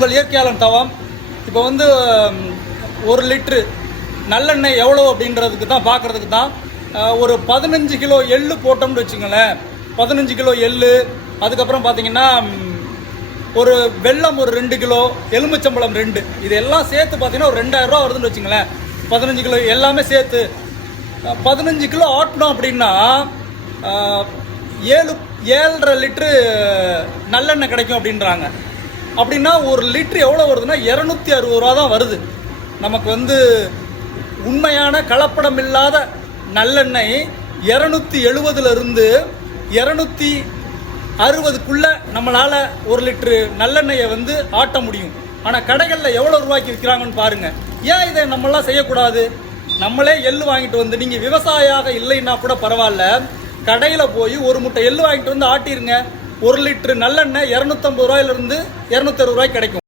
உங்கள் இயற்கையாளன் தவம். இப்போ வந்து 1 லிட்ரு நல்லெண்ணெய் எவ்வளோ அப்படின்றதுக்கு தான் பார்க்குறதுக்கு தான் ஒரு 15 கிலோ எள்ளு போட்டோம்னு வச்சுங்களேன். 15 கிலோ எள்ளு, அதுக்கப்புறம் பார்த்தீங்கன்னா ஒரு வெல்லம் ஒரு 2 கிலோ, எலுமிச்சம்பழம் 2, இதெல்லாம் சேர்த்து பார்த்தீங்கன்னா ஒரு 2000 ரூபா வருதுன்னு வச்சுங்களேன். 15 கிலோ எல்லாமே சேர்த்து 15 கிலோ ஆட்டணும் அப்படின்னா 7.5 லிட்ரு நல்லெண்ணெய் கிடைக்கும் அப்படின்றாங்க. அப்படின்னா 1 லிட்ரு எவ்வளோ வருதுன்னா 260 ரூபா தான் வருது. நமக்கு வந்து உண்மையான கலப்படம் இல்லாத நல்லெண்ணெய் 270லிருந்து 260க்குள்ள நம்மளால் 1 லிட்ரு நல்லெண்ணெயை வந்து ஆட்ட முடியும். ஆனால் கடைகளில் எவ்வளோ ரூபாய்க்கு விற்கிறாங்கன்னு பாருங்கள். ஏன் இதை நம்மளாம் செய்யக்கூடாது? நம்மளே எள்ளு வாங்கிட்டு வந்து, நீங்கள் விவசாயியாக இல்லைன்னா கூட பரவாயில்ல, கடையில் போய் 1 மூட்டை எள்ளு வாங்கிட்டு வந்து ஆட்டிருங்க. 1 லிட்ரு நல்லெண்ணெய் 250 ரூபாயிலிருந்து 260 ரூபாய்க்கு கிடைக்கும்.